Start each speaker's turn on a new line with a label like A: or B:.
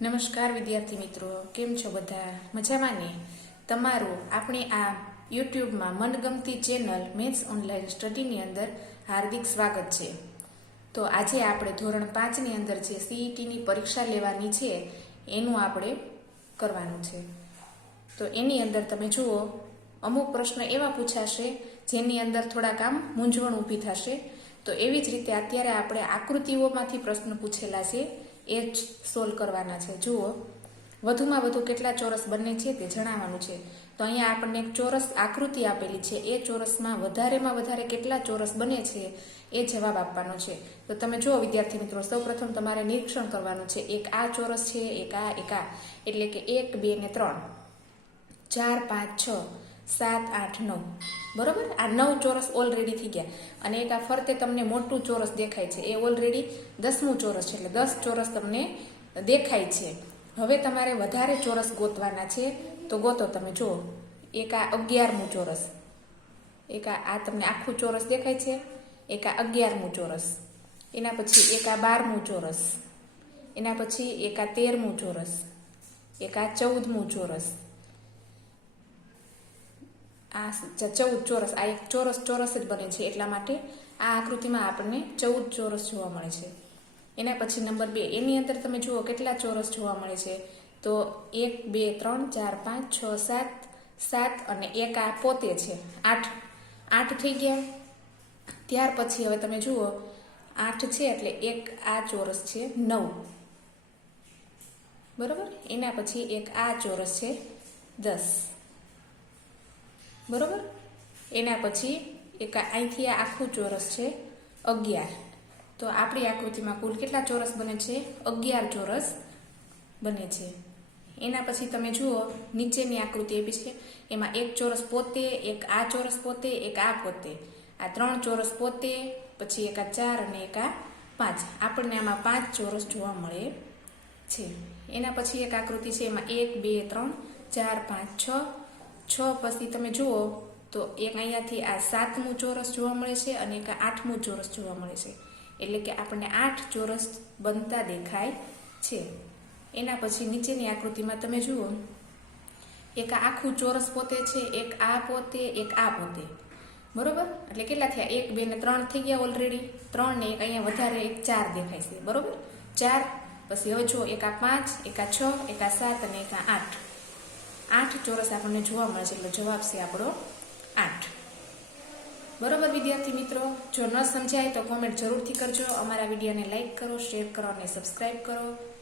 A: નમસ્કાર વિદ્યાર્થી મિત્રો, કેમ છો બધા? મજામાં ને? તમારું આપણી આ યુટ્યુબમાં મનગમતી ચેનલ મેથ્સ ઓનલાઈન સ્ટડીની અંદર હાર્દિક સ્વાગત છે. તો આજે આપણે ધોરણ પાંચની અંદર જે સીઈટીની પરીક્ષા લેવાની છે, એનું આપણે કરવાનું છે. તો એની અંદર તમે જુઓ, અમુક પ્રશ્ન એવા પૂછાશે, જેની અંદર થોડાક આમ મૂંઝવણ ઊભી થશે. તો એવી જ રીતે અત્યારે આપણે આકૃતિઓમાંથી પ્રશ્ન પૂછેલા છે એ જ સોલ્વ કરવાના છે. જુઓ, વધુમાં વધુ કેટલા ચોરસ બને છે તે જણાવવાનું છે. તો અહીંયા આપણને એક ચોરસ આકૃતિ આપેલી છે. એ ચોરસમાં વધારેમાં વધારે કેટલા ચોરસ બને છે એ જવાબ આપવાનો છે. તો તમે જુઓ, વિદ્યાર્થી મિત્રો, સૌપ્રથમ તમારે નિરીક્ષણ કરવાનું છે. એક આ ચોરસ છે, એક આ એક આ. એટલે કે એક, બે ને ત્રણ. ચાર, પાંચ, છ. સાત, આઠ, નવ. બરોબર? આ નવ ચોરસ ઓલરેડી થઈ ગયા. અને એક આ ફરતે તમને મોટું ચોરસ દેખાય છે. એ ઓલરેડી દસમું ચોરસ છે. એટલે દસ ચોરસ તમને દેખાય છે. હવે તમારે વધારે ચોરસ ગોતવાના છે. તો ગોતો તમે. જુઓ. એક આ અગિયારમું ચોરસ. એક આ તમને આખું ચોરસ દેખાય છે. એક આ અગિયારમું ચોરસ. એના પછી એક આ બારમું ચોરસ. એના પછી એક આ તેરમું ચોરસ. એક આ ચૌદમું ચોરસ. આ ચૌદ ચોરસ, આ એક ચોરસ ચોરસ જ બને છે એટલા માટે આ આકૃતિમાં આપણને ચૌદ ચોરસ જોવા મળે છે. એના પછી નંબર બે, એની અંદર તમે જુઓ કેટલા ચોરસ જોવા મળે છે. તો એક, બે, ત્રણ, ચાર, પાંચ, છ, સાત સાત અને એક આ પોતે છે. આઠ. આઠ થઈ ગયા. ત્યાર પછી હવે તમે જુઓ, આઠ છે એટલે એક આ ચોરસ છે નવ. બરોબર? એના પછી એક આ ચોરસ છે દસ. બરોબર? એના પછી એક અહીંથી આખું ચોરસ છે, અગિયાર. તો આપણી આકૃતિમાં કુલ કેટલા ચોરસ બને છે? અગિયાર ચોરસ બને છે. એના પછી તમે જુઓ, નીચેની આકૃતિ આપી છે. એમાં એક ચોરસ પોતે, એક આ ચોરસ પોતે, એક આ પોતે. આ ત્રણ ચોરસ પોતે, પછી એક આ ચાર અને એક આ પાંચ. આપણને આમાં પાંચ ચોરસ જોવા મળે છે. એના પછી એક આકૃતિ છે, એમાં એક, બે, ત્રણ, ચાર, પાંચ, છ છ પછી તમે જુઓ, તો એક અહીંયાથી આ સાતમું ચોરસ જોવા મળે છે અને એક આઠમું ચોરસ જોવા મળે છે. એટલે કે આપણને આઠ ચોરસ બનતા દેખાય છે. એના પછી નીચેની આકૃતિમાં તમે જુઓ, એક આખું ચોરસ પોતે છે, એક આ પોતે, એક આ પોતે. બરોબર? એટલે કેટલા થયા? એક, બે ને ત્રણ થઈ ગયા ઓલરેડી ત્રણ ને એક અહીંયા વધારે એક ચાર દેખાય છે. બરોબર? ચાર. પછી હવે જુઓ, એક આ પાંચ, એક આ છ, એક આ સાત અને એક આ આઠ. આઠ ચોરસ આપણને જોવા મળે છે એટલે જવાબ છે આપણો આઠ. બરોબર વિદ્યાર્થી મિત્રો, જો ન સમજાય તો કોમેન્ટ જરૂરથી કરજો. અમારા વિડીયોને લાઈક કરો શેર કરો અને સબસ્ક્રાઈબ કરો.